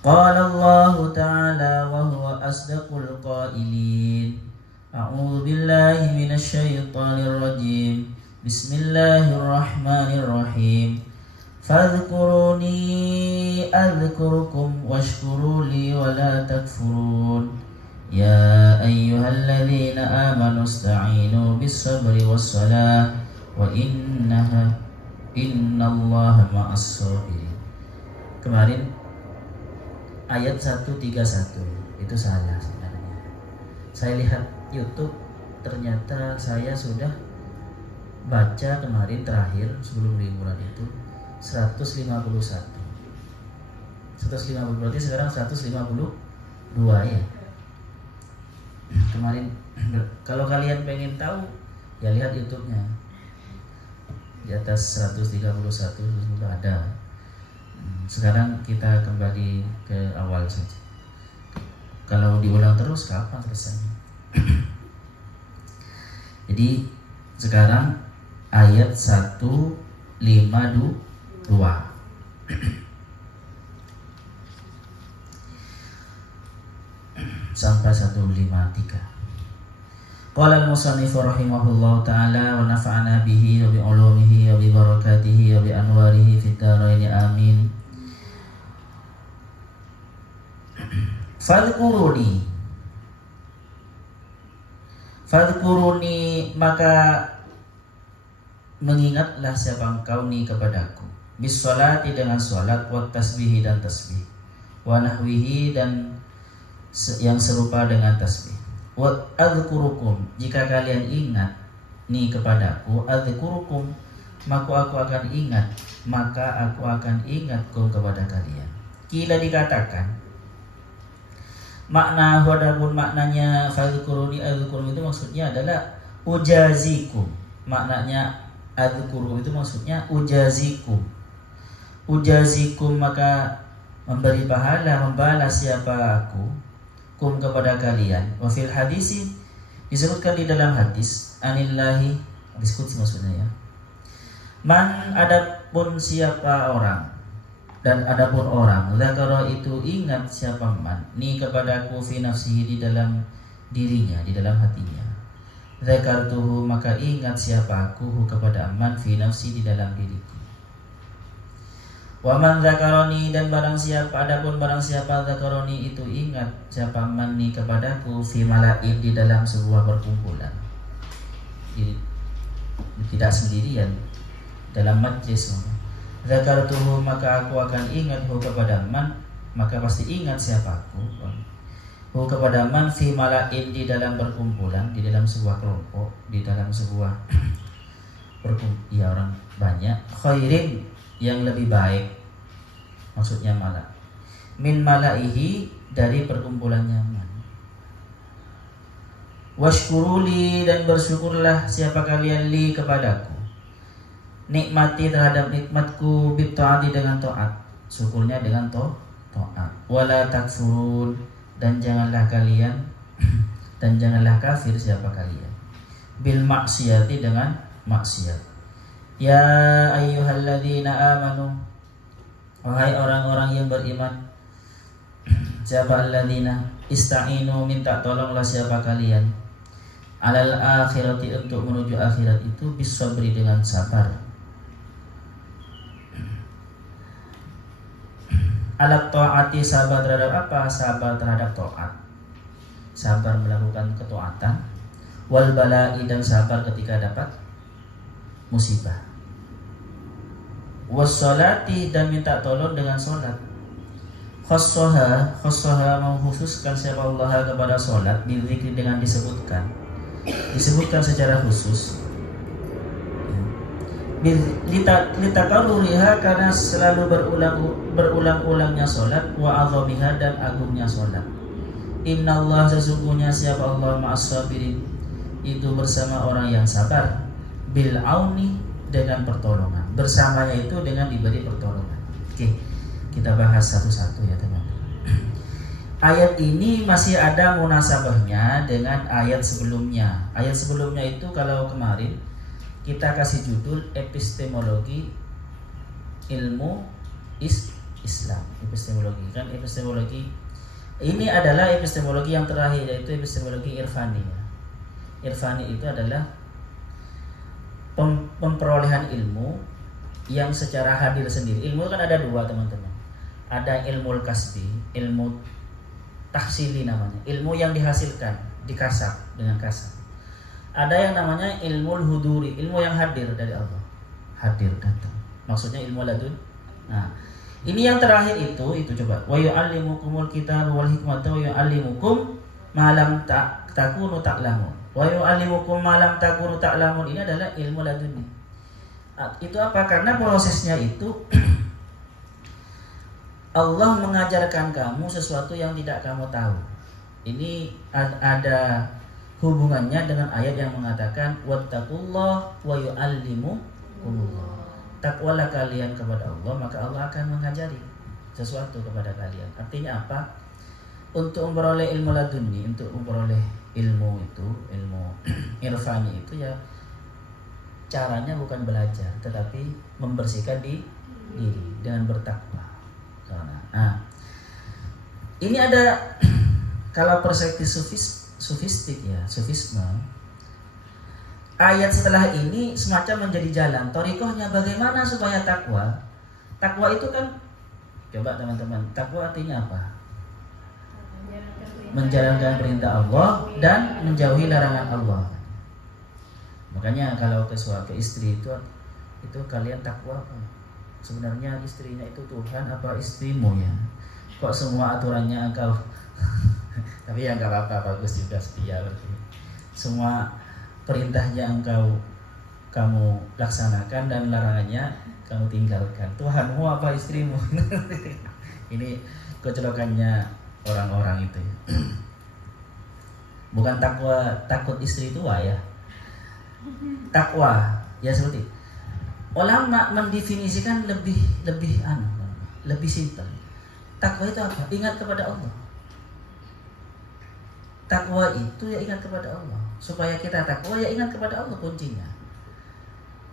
Qala Allah Ta'ala wa huwa asdaqul qailin. A'udzu billahi minasy syaithanir rajim. Bismillahirrahmanirrahim. Fadhkuruni adhkurukum washkuru li wa la takfurun. Ya ayyuhalladzina amanu ista'inu bis-sabri was-salah wa innallaha ma'as-sabirin. Kemarin ayat 131 itu salah sebenarnya. Saya lihat YouTube, ternyata saya sudah baca kemarin terakhir sebelum liburan itu 151. 150 berarti sekarang 152 ya. Kemarin kalau kalian pengen tahu ya lihat YouTube-nya. Di atas 131 sudah ada. Sekarang kita kembali ke awal saja. Kalau diulang terus kapan selesainya? Jadi sekarang ayat 152 sampai 153. Qala al-musannif rahimahullah ta'ala wa nafa'ana bihi wa bi ulumihi wa bi barakatihi wa bi anwarihi fid dharain amin. Fadhkuruni maka mengingatlah siapa engkau ni kepadaku bis sholati dengan salat wa tasbihi dan tasbih wa nahwihi dan yang serupa dengan tasbih wa adzkurukum jika kalian ingat ni kepadaku adzkurukum maka aku akan ingatkum kepada kalian. Kila dikatakan makna wadapun maknanya fadzkuruni adzkurum itu maksudnya adalah ujazikum. Maknanya adzkuru itu maksudnya ujazikum. Ujazikum maka memberi pahala, membalas siapa aku kum kepada kalian. Wa fil hadisi disebutkan di dalam hadis anillahi diskusi maksudnya ya. Man adapun siapa orang dan adapun orang zakara itu ingat siapa man ni kepadaku fi nafsihi di dalam dirinya, di dalam hatinya. Zakartuhu maka ingat siapa aku kepada man fi nafsi di dalam diriku. Wa man zakaroni dan adapun barang siapa zakaroni itu ingat siapa man ni kepadaku fi malain di dalam sebuah perkumpulan. Jadi tidak sendirian dalam majlis. Zakartuhu maka aku akan ingat hu kepada man maka pasti ingat siapa aku. Hu kepada man fi malain di dalam perkumpulan, di dalam sebuah kelompok, di dalam sebuah ya orang banyak, khairin yang lebih baik, maksudnya malah min malaihi dari perkumpulannya man. Washkuruli dan bersyukurlah siapa kalian li kepadaku. Nikmati terhadap nikmatku bitta'ati dengan taat, syukurnya dengan taat. Wala takfurun dan janganlah kafir siapa kalian bil maksiyati dengan maksiat. Ya ayyuhalladzina amanu wahai orang-orang yang beriman. Siapa alladzina ista'inu minta tolonglah siapa kalian alal akhirati untuk menuju akhirat itu bisabri dengan sabar. Alat ta'ati sabar terhadap apa? Sabar terhadap taat. Sabar melakukan ketaatan. Wal bala'i dan sabar ketika dapat musibah. Wassalati dan minta tolong dengan salat. Khassaha mengkhususkan siapa Allah kepada salat bil zikri dengan disebutkan secara khusus. Litakaruriha karena selalu berulang-ulangnya salat wa azamiha dan agungnya salat. Innallah sesungguhnya siapa Allah ma'as-sabirin itu bersama orang yang sabar bil auni dengan pertolongan. Bersamanya itu dengan diberi pertolongan. Oke, kita bahas satu-satu ya teman-teman. Ayat ini masih ada munasabahnya dengan ayat sebelumnya. Ayat sebelumnya itu kalau kemarin kita kasih judul epistemologi ilmu Islam. epistemologi. Kan epistemologi ini adalah epistemologi yang terakhir, yaitu epistemologi irfani. Irfani itu adalah pemperolehan ilmu yang secara hadir sendiri. Ilmu kan ada dua, teman-teman. Ada ilmu kasbi, ilmu tahsili namanya, ilmu yang dihasilkan, dikasab dengan kasab. Ada yang namanya ilmu huduri, ilmu yang hadir dari Allah, hadir datang. Maksudnya ilmu ladun. Nah, ini yang terakhir itu coba. Wa yu'allimukumul kitab wal hikmata wa yu'allimukum ma lam takunu ta'lamun. Wa yu'allimukum ma lam takunu ta'lamun, ini adalah ilmu laduni. Itu apa? Karena prosesnya itu Allah mengajarkan kamu sesuatu yang tidak kamu tahu. Ini ada hubungannya dengan ayat yang mengatakan wattaqullah wa yu'allimukumullah. Takwalah kalian kepada Allah, maka Allah akan mengajari sesuatu kepada kalian. Artinya apa? Untuk memperoleh ilmu laduni, untuk memperoleh ilmu itu, ilmu irfani itu ya caranya bukan belajar, tetapi membersihkan diri dengan bertakwa. Nah, ini ada kalau perspektif sufistik ya, sufisme. Ayat setelah ini semacam menjadi jalan thariqahnya bagaimana supaya takwa. Takwa itu kan, coba teman-teman, takwa artinya apa? Menjalankan perintah Allah dan menjauhi larangan Allah. Makanya kalau ke istri itu kalian takwa apa? Sebenarnya istrinya itu Tuhan apa istrimu ya? Kok semua aturannya engkau tapi ya nggak apa-apa, bagus juga setia berarti. Semua perintahnya kamu laksanakan dan larangannya kamu tinggalkan. Tuhanmu apa istrimu? Ini kecelakannya orang-orang itu ya. Bukan takut istri tua ya. Takwa ya seperti ulama mendefinisikan lebih simpel. Takwa itu apa? Ingat kepada Allah. Takwa itu ya ingat kepada Allah. Supaya kita takwa ya ingat kepada Allah kuncinya.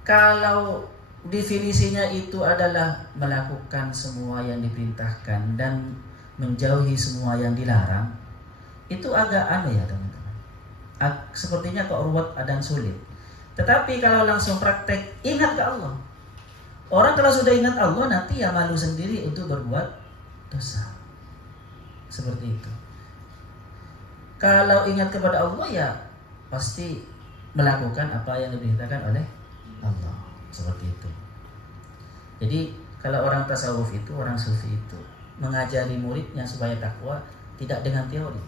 Kalau definisinya itu adalah melakukan semua yang diperintahkan dan menjauhi semua yang dilarang, itu agak aneh ya teman-teman. Sepertinya kok ruwet dan sulit. Tetapi kalau langsung praktek, ingat ke Allah. Orang kalau sudah ingat Allah, nanti ya malu sendiri untuk berbuat dosa. Seperti itu. Kalau ingat kepada Allah ya pasti melakukan apa yang diperintahkan oleh Allah. Seperti itu. Jadi kalau orang tasawuf itu, orang sufi itu mengajari muridnya supaya takwa tidak dengan teori.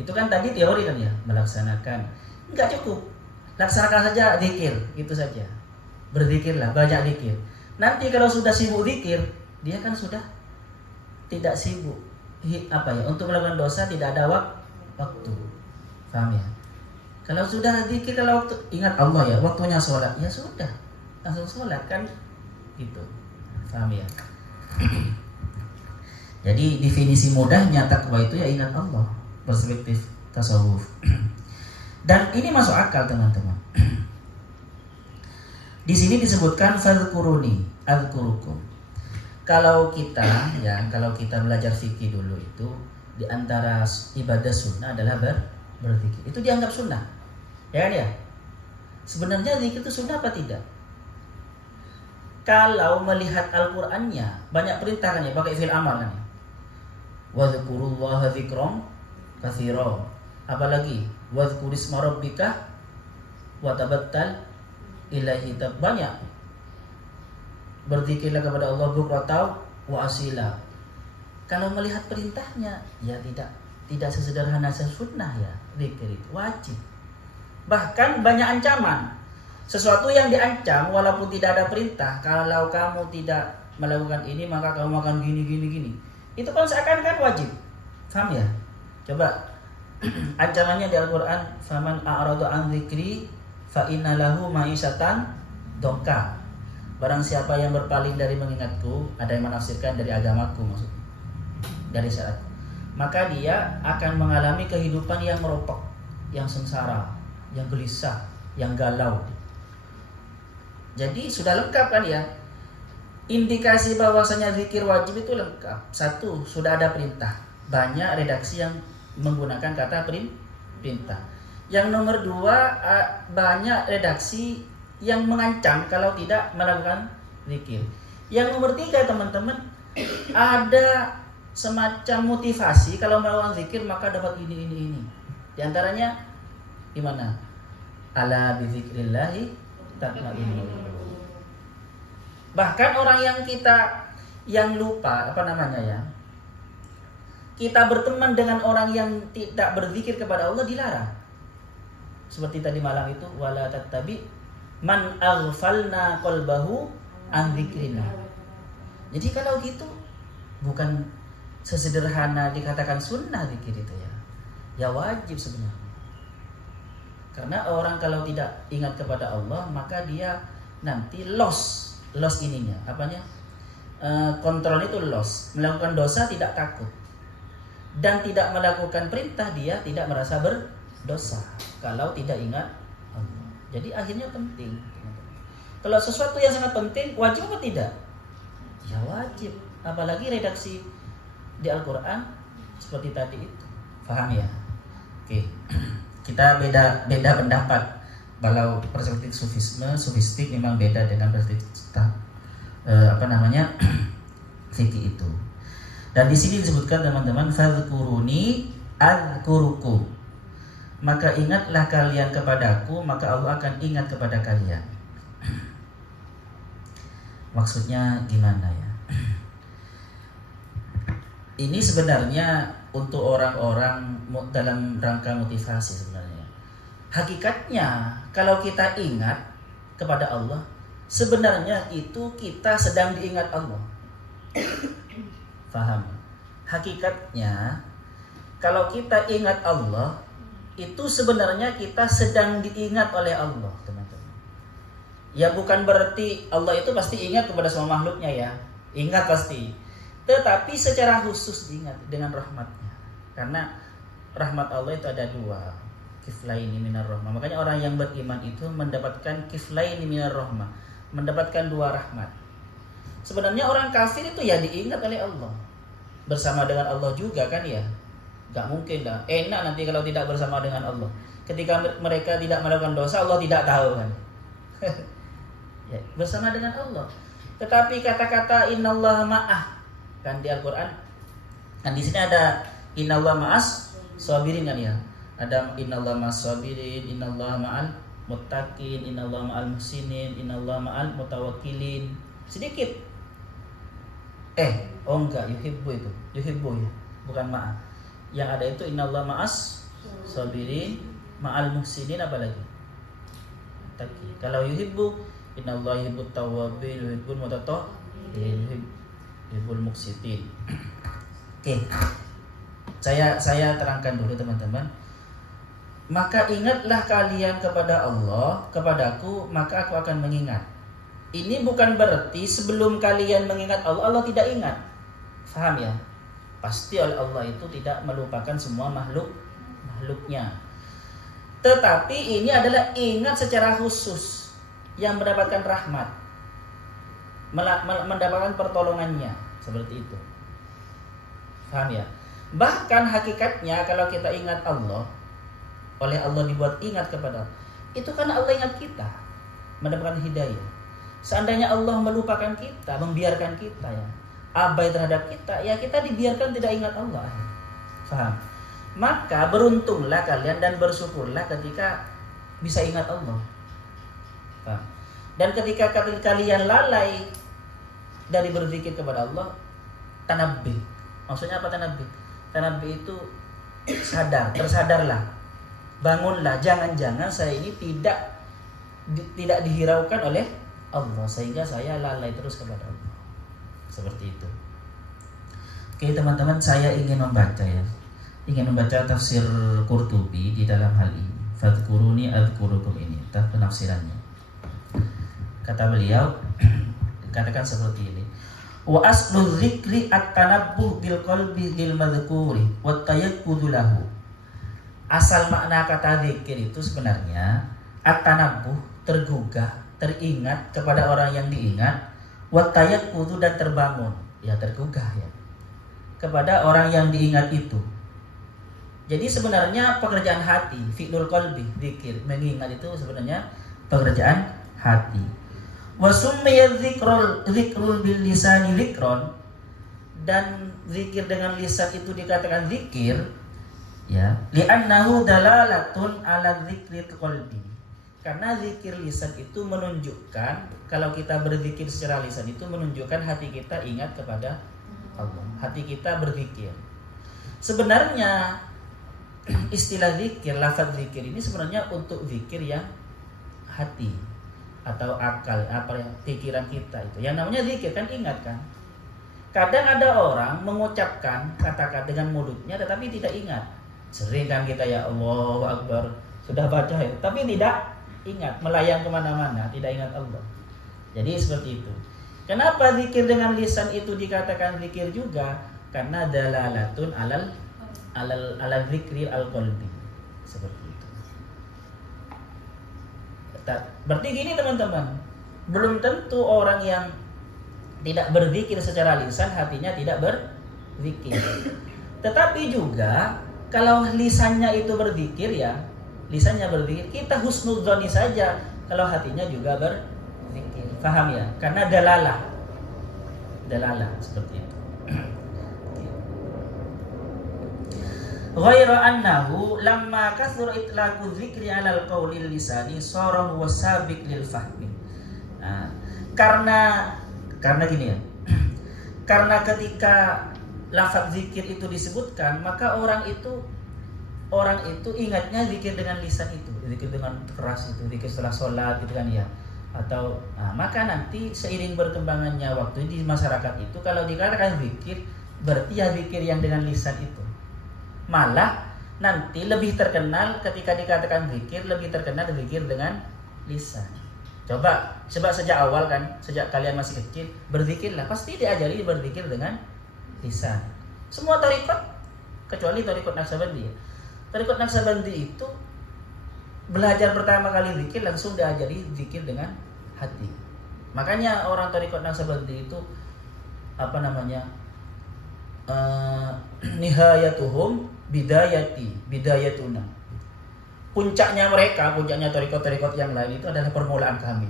Itu kan tadi teori kan ya, melaksanakan. Enggak cukup. Laksanakan saja zikir, itu saja. Berzikirlah, banyak zikir. Nanti kalau sudah sibuk zikir, dia kan sudah tidak sibuk untuk melakukan dosa, tidak ada waktu. Paham ya? Kalau sudah zikir, kalau waktu ingat Allah ya, waktunya sholat, ya sudah langsung sholat kan, gitu. Paham ya? Jadi definisi mudahnya takwa itu ya ingat Allah, perspektif tasawuf. Dan ini masuk akal teman-teman. Di sini disebutkan fadhkuruni adzkurukum. Kalau kita belajar fikih dulu itu di antara ibadah sunnah adalah berzikir. Itu dianggap sunnah. Ya kan ya? Sebenarnya zikir itu sunnah apa tidak? Kalau melihat Al-Qur'annya banyak perintah kan ya, pakai fi'il amal kan ya. Wadhkurullaha dzikran katsira. Apalagi wadhkurisma rabbika wa tabattal ilaihi, banyak. Berzikirlah kepada Allah bukratan wa asila. Kalau melihat perintahnya ya tidak sesederhana sunnah ya, zikir itu wajib. Bahkan banyak ancaman. Sesuatu yang diancam walaupun tidak ada perintah, kalau kamu tidak melakukan ini maka kamu akan gini. Itu kan seakan-akan wajib. Paham ya? Coba ancamannya di Al-Quran, faman a'rada an dzikri fa inna lahu ma'isyatan dongka. Barang siapa yang berpaling dari mengingatku, ada yang menafsirkan dari agamaku maksudnya, dari syariat, maka dia akan mengalami kehidupan yang meropok, yang sengsara, yang gelisah, yang galau. Jadi sudah lengkap kan ya. Indikasi bahwasanya zikir wajib itu lengkap. Satu, sudah ada perintah. Banyak redaksi yang menggunakan kata perintah. Yang nomor dua, banyak redaksi yang mengancam kalau tidak melakukan zikir. Yang nomor tiga, teman-teman, ada semacam motivasi kalau melakukan zikir maka dapat ini. Di antaranya gimana? Ala bi dzikrillahi tatma'innul qulub. Bahkan orang yang lupa kita berteman dengan orang yang tidak berzikir kepada Allah dilarang. Seperti tadi malam itu, wala tattabi man aghfalna qalbahu an dzikrina. Jadi kalau gitu bukan sesederhana dikatakan sunnah zikir itu ya. Ya wajib sebenarnya. Karena orang kalau tidak ingat kepada Allah maka dia nanti loss ininya, kontrol itu loss. Melakukan dosa tidak takut, dan tidak melakukan perintah dia tidak merasa berdosa kalau tidak ingat Allah. Jadi akhirnya penting. Kalau sesuatu yang sangat penting wajib atau tidak? Ya wajib. Apalagi redaksi di Al-Quran seperti tadi itu. Paham ya? Oke. Kita beda pendapat. Kalau perspektif sufistik memang beda dengan perspektif fikih itu. Dan di sini disebutkan teman-teman, fadhkuruni adzkurukum. Maka ingatlah kalian kepadaku, maka Allah akan ingat kepada kalian. Maksudnya gimana ya? Ini sebenarnya untuk orang-orang dalam rangka motivasi sebenarnya. Hakikatnya kalau kita ingat kepada Allah, sebenarnya itu kita sedang diingat Allah. Faham? Hakikatnya kalau kita ingat Allah, itu sebenarnya kita sedang diingat oleh Allah, teman-teman. Ya bukan berarti Allah itu pasti ingat kepada semua makhluknya ya. Ingat pasti. Tetapi secara khusus diingat dengan rahmatnya. Karena rahmat Allah itu ada dua. Kiflaini minar rahmah. Makanya orang yang beriman itu mendapatkan kiflaini minar rahmah, mendapatkan dua rahmat. Sebenarnya orang kafir itu ya diingat oleh Allah, bersama dengan Allah juga kan ya. Gak mungkin lah enak nanti kalau tidak bersama dengan Allah. Ketika mereka tidak melakukan dosa, Allah tidak tahu kan. Ya, bersama dengan Allah. Tetapi kata-kata innallaha ma'ah kan di Al-Quran, kan di sini ada innallaha ma'as sabirin kan ya. Ada innallaha ma'as sabirin, innallaha ma'al muttaqin, innallaha ma'al muhsinin, innallaha ma'al mutawakkilin. Sedikit. Enggak, yuhibbu itu. Yuhibbu ya, bukan ma'a. Yang ada itu innallaha ma'as sabirin, ma'al muhsinin, apa lagi? Muttaqin. Kalau yuhibbu, innallaha yuhibbut tawwabin, yuhibbul mutatahhirin, yuhibbul muqsitin. Oke. Saya terangkan dulu teman-teman. Maka ingatlah kalian kepada Allah, kepadaku, maka aku akan mengingat. Ini bukan berarti sebelum kalian mengingat Allah, Allah tidak ingat. Faham ya? Pasti oleh Allah itu tidak melupakan semua makhluknya. Tetapi ini adalah ingat secara khusus, yang mendapatkan rahmat, mendapatkan pertolongannya, seperti itu. Paham ya? Bahkan hakikatnya kalau kita ingat Allah, oleh Allah dibuat ingat kepada Allah, itu karena Allah ingat kita, mendapatkan hidayah. Seandainya Allah melupakan kita, membiarkan kita ya, abai terhadap kita, ya kita dibiarkan tidak ingat Allah. Paham? Maka beruntunglah kalian dan bersyukurlah ketika bisa ingat Allah. Paham? Dan ketika kalian lalai dari berzikir kepada Allah, tanabbih. Maksudnya apa tanabbih? Tanabbih itu tersadarlah. Bangunlah, jangan-jangan saya ini tidak dihiraukan oleh Allah sehingga saya lalai terus kepada Allah. Seperti itu. Oke teman-teman, saya ingin membaca tafsir Qurtubi di dalam hal ini. Fadhkuruni adzkurukum, ini penafsirannya. Kata beliau, dikatakan seperti ini. Wa aslu dzikri at-tanabbuh bil qalbi lil madhkuri wat tayaqqudu lahu. Asal makna kata zikir itu sebenarnya at-tanabbuh, tergugah, teringat kepada orang yang diingat, Watayakudu dan terbangun, ya tergugah ya kepada orang yang diingat itu. Jadi sebenarnya pekerjaan hati, fi'lul qalbi, zikir, mengingat itu sebenarnya pekerjaan hati. Wa summiya dzikrul bil lisani dzikron, dan zikir dengan lisan itu dikatakan zikir ya, li'annahu dalalatun ala dzikril qalbi. Karena zikir lisan itu menunjukkan, kalau kita berzikir secara lisan itu menunjukkan hati kita ingat kepada Allah, hati kita berzikir. Sebenarnya istilah zikir, lafaz zikir ini sebenarnya untuk zikir yang hati atau akal, apa yang pikiran kita itu. Yang namanya zikir kan ingat kan. Kadang ada orang mengucapkan kata-kata dengan mulutnya tetapi tidak ingat. Sering kan kita ya Allahu Akbar, sudah baca ya, tapi tidak ingat, melayang kemana-mana, tidak ingat Allah. Jadi seperti itu. Kenapa zikir dengan lisan itu dikatakan zikir juga? Karena dalalatun alal zikri al-qalbi. Seperti itu. Berarti gini teman-teman, belum tentu orang yang tidak berzikir secara lisan hatinya tidak berzikir. Tetapi juga kalau lisannya itu berzikir ya, lisannya berzikir, kita husnudzoni saja kalau hatinya juga berzikir. Paham ya? Karena dalalah seperti itu. Ghaira annahu lamma kathura itlaqu dzikri 'alal qawlil lisani sara huwa sabiq lil fahmi. Nah, karena gini ya. Karena ketika lafaz zikir itu disebutkan, maka orang itu ingatnya zikir dengan lisan itu, zikir dengan keras itu, zikir setelah sholat gitu kan ya. Atau maka nanti seiring berkembangannya waktu di masyarakat itu, kalau dikatakan zikir berarti ya zikir yang dengan lisan itu. Malah nanti lebih terkenal ketika dikatakan zikir, lebih terkenal zikir dengan lisan. Coba sejak awal kan, sejak kalian masih kecil berzikirlah, pasti diajari berzikir dengan lisan. Semua thariqat kecuali thariqat Naqsabandi. Thariqat Naqsabandi itu belajar pertama kali zikir langsung diajari zikir dengan hati. Makanya orang thariqat Naqsabandi itu nihayatuhum bidayatuna. Puncaknya thariqat-thariqat yang lain itu adalah permulaan kami.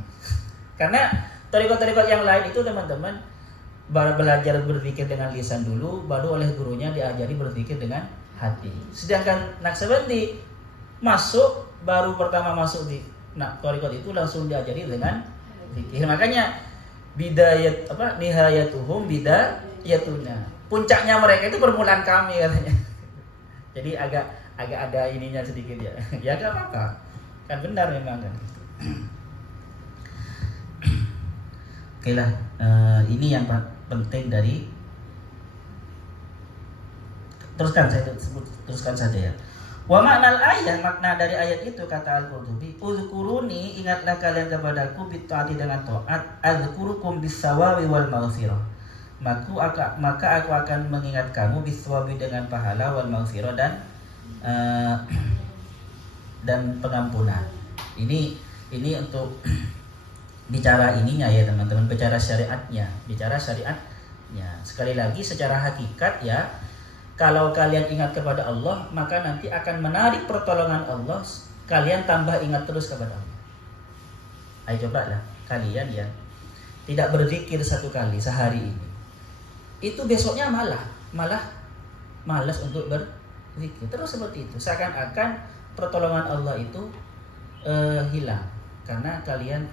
Karena thariqat-thariqat yang lain itu teman-teman belajar berzikir dengan lisan dulu, baru oleh gurunya diajari berzikir dengan hati. Sedangkan Naqsabandi baru pertama masuk di thariqat itu langsung diajari dengan zikir. Makanya nihayatuhum bidayatuna. Puncaknya mereka itu permulaan kami katanya. Jadi agak ada ininya sedikit ya. Ya enggak apa-apa. Kan benar memang kan. Oke lah, ini yang penting dari teruskan saja ya. Wa ma'nal ayat, makna dari ayat itu kata Al-Qurtubi, uzkuruni, ingatlah kalian kepadaku bittaati dengan taat, azkurukum bis-sawabi wal maghfirah. Maka aku akan mengingat kamu bis-sawabi dengan pahala, wal maghfirah dan pengampunan. Ini untuk bicara ininya ya teman-teman, bicara syariatnya. Sekali lagi secara hakikat ya, kalau kalian ingat kepada Allah, maka nanti akan menarik pertolongan Allah. Kalian tambah ingat terus kepada Allah. Ayo cobalah kalian ya, tidak berzikir satu kali sehari ini, itu besoknya malah malas untuk berzikir terus seperti itu. Seakan-akan pertolongan Allah itu hilang karena kalian.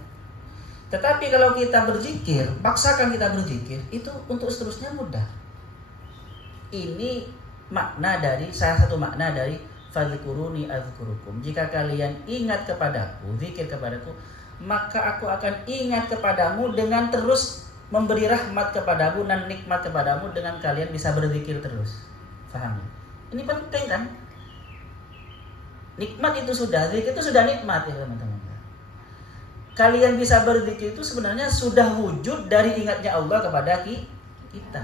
Tetapi kalau kita berzikir, paksakan kita berzikir, itu untuk seterusnya mudah. Ini salah satu makna dari fadhkuruni azkurukum. Jika kalian ingat kepadaku, zikir kepadaku, maka aku akan ingat kepadamu dengan terus memberi rahmat kepadamu dan nikmat kepadamu dengan kalian bisa berzikir terus. Paham? Ini penting kan? Nikmat itu zikir itu sudah nikmat ya teman-teman. Kalian bisa berzikir itu sebenarnya sudah wujud dari ingatnya Allah kepada kita.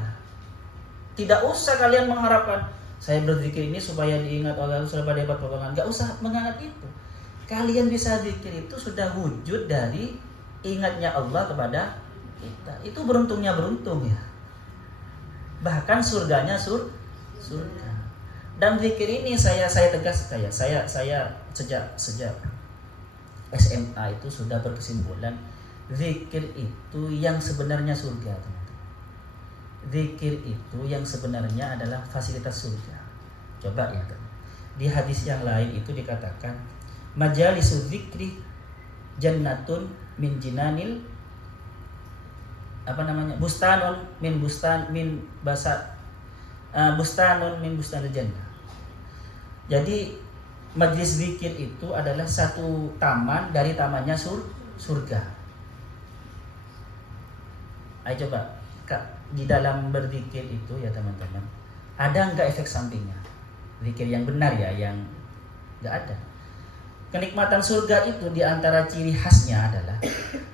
Tidak usah kalian mengharapkan saya berzikir ini supaya diingat oleh Allah supaya dapat pertolongan. Enggak usah mengingat itu. Kalian bisa zikir itu sudah wujud dari ingatnya Allah kepada kita. Itu beruntungnya beruntung ya. Bahkan surganya surga. Dan zikir ini saya tegas, saya sejak SMA itu sudah berkesimpulan zikir itu yang sebenarnya surga, teman-teman. Zikir itu yang sebenarnya adalah fasilitas surga. Coba ya, di hadis yang lain itu dikatakan majalisuz zikri jannatun min jinanil bustanun min bustanil jannah. Jadi majlis zikir itu adalah satu taman dari tamannya surga. Ayo coba di dalam berzikir itu ya teman-teman, ada enggak efek sampingnya? Zikir yang benar ya, yang enggak ada. Kenikmatan surga itu diantara ciri khasnya adalah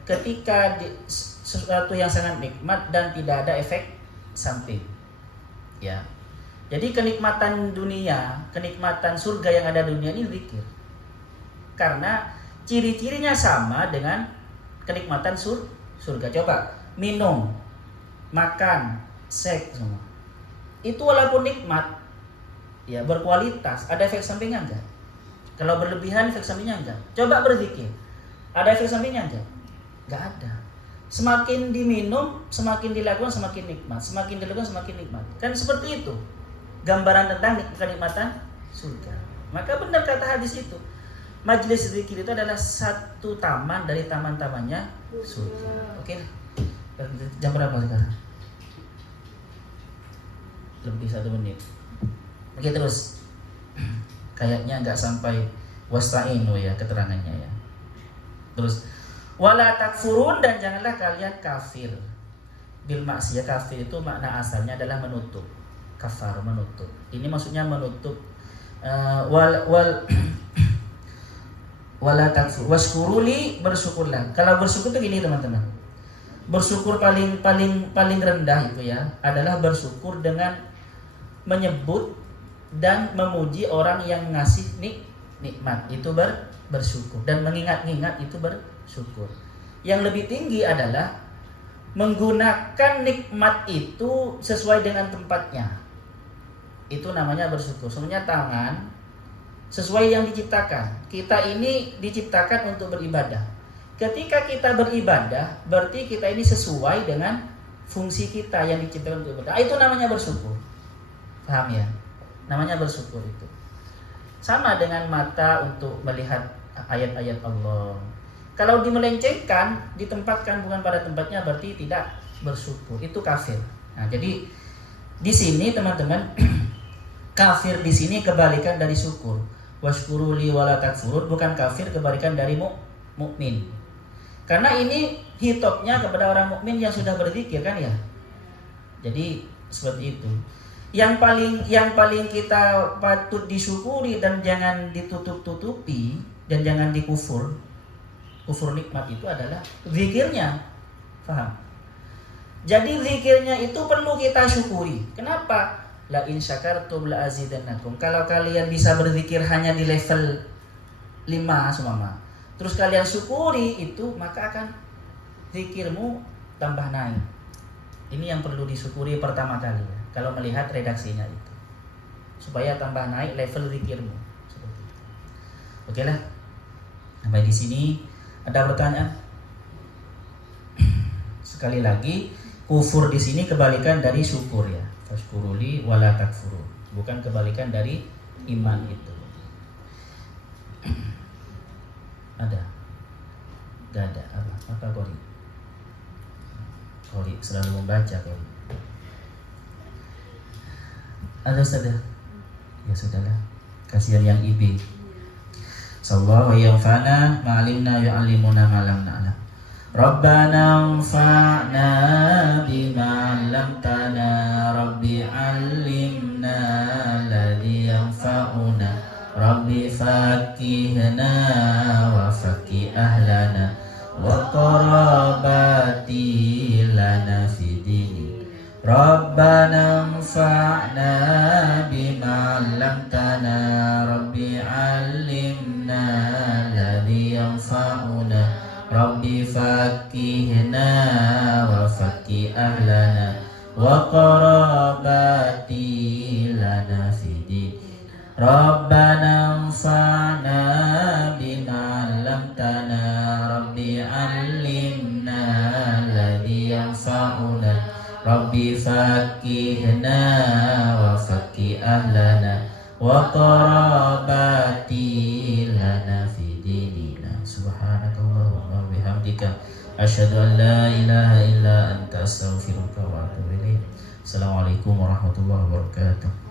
ketika sesuatu yang sangat nikmat dan tidak ada efek samping. Ya. Jadi kenikmatan dunia, kenikmatan surga yang ada di dunia ini zikir. Karena ciri-cirinya sama dengan kenikmatan surga. Coba minum, makan, seks semua. Itu walaupun nikmat, ya berkualitas, ada efek sampingnya enggak? Kalau berlebihan efek sampingnya enggak? Coba berzikir, ada efek sampingnya enggak? Enggak ada. Semakin diminum, semakin dilakukan semakin nikmat, semakin dilakukan semakin nikmat. Kan seperti itu gambaran tentang kenikmatan surga. Maka benar kata hadis itu, majelis zikir itu adalah satu taman dari taman-tamannya surga. Oke. Jam berapa sekarang? Lebih 1 menit. Oke, terus. Kayaknya nggak sampai wasta'inu ya keterangannya ya. Terus wala takfurun, dan janganlah kalian kafir bil maksiyah. Kafir itu makna asalnya adalah menutup. Kafar, menutup. Ini maksudnya menutup. Wala takfur waskuruli, bersyukurlah. Kalau bersyukur itu gini teman-teman. Bersyukur paling rendah itu ya adalah bersyukur dengan menyebut dan memuji orang yang ngasih nikmat, itu bersyukur, dan mengingat-ingat itu bersyukur. Yang lebih tinggi adalah menggunakan nikmat itu sesuai dengan tempatnya. Itu namanya bersyukur. Sebenarnya tangan sesuai yang diciptakan. Kita ini diciptakan untuk beribadah. Ketika kita beribadah, berarti kita ini sesuai dengan fungsi kita yang diciptakan untuk beribadah. Itu namanya bersyukur. Paham ya? Namanya bersyukur itu. Sama dengan mata untuk melihat ayat-ayat Allah. Kalau dimelencengkan, ditempatkan bukan pada tempatnya, berarti tidak bersyukur. Itu kafir. Nah, jadi di sini teman-teman, kafir di sini kebalikan dari syukur. Washkuruli wala takfurun, bukan kafir, kebalikan dari mukmin. Karena ini hitopnya kepada orang mukmin yang sudah berzikir kan ya. Jadi seperti itu. Yang paling kita patut disyukuri dan jangan ditutup-tutupi dan jangan dikufur. Kufur nikmat itu adalah zikirnya. Paham? Jadi zikirnya itu perlu kita syukuri. Kenapa? La in syakartum la azidannakum. Kalau kalian bisa berzikir hanya di level 5 semama, terus kalian syukuri itu, maka akan zikirmu tambah naik. Ini yang perlu disyukuri pertama kali ya, kalau melihat redaksinya itu, supaya tambah naik level zikirmu. Seperti itu. Oke lah. Sampai di sini ada pertanyaan? Sekali lagi, kufur di sini kebalikan dari syukur ya. Fashkuruli wala takfurun. Bukan kebalikan dari iman itu. Ada? Gak ada. Apa Kori? Kori selalu membaca Kori. Ada sudah? Ya sudahlah. Kasihan yang ibi. Sallallahu yanfa'na ma'alimna yu'allimuna ma lam na'lam. Rabbana anfa'na bima 'allamtana, Rabbi 'allimna alladhi yanfa'una, Rabbi faqihna wa faqih ahlana wa qarabati lana fi dini. Rabbana anfa'na bima 'allamtana, Rabbi 'allimna alladhi yanfa'una, Rabbi faqihna wa qarabati lana fid din. Rabbana anfa'na bima 'allamtana, Rabbi 'allimna alladhi yanfa'una, Rabbi faqihna wa faqih ahlana wa qarabati lana fi dinina. Subhanakallahumma wa bihamdika asyhadu an la ilaha illa anta astaghfiruka wa atubu ilaik. Assalamualaikum warahmatullahi wabarakatuh.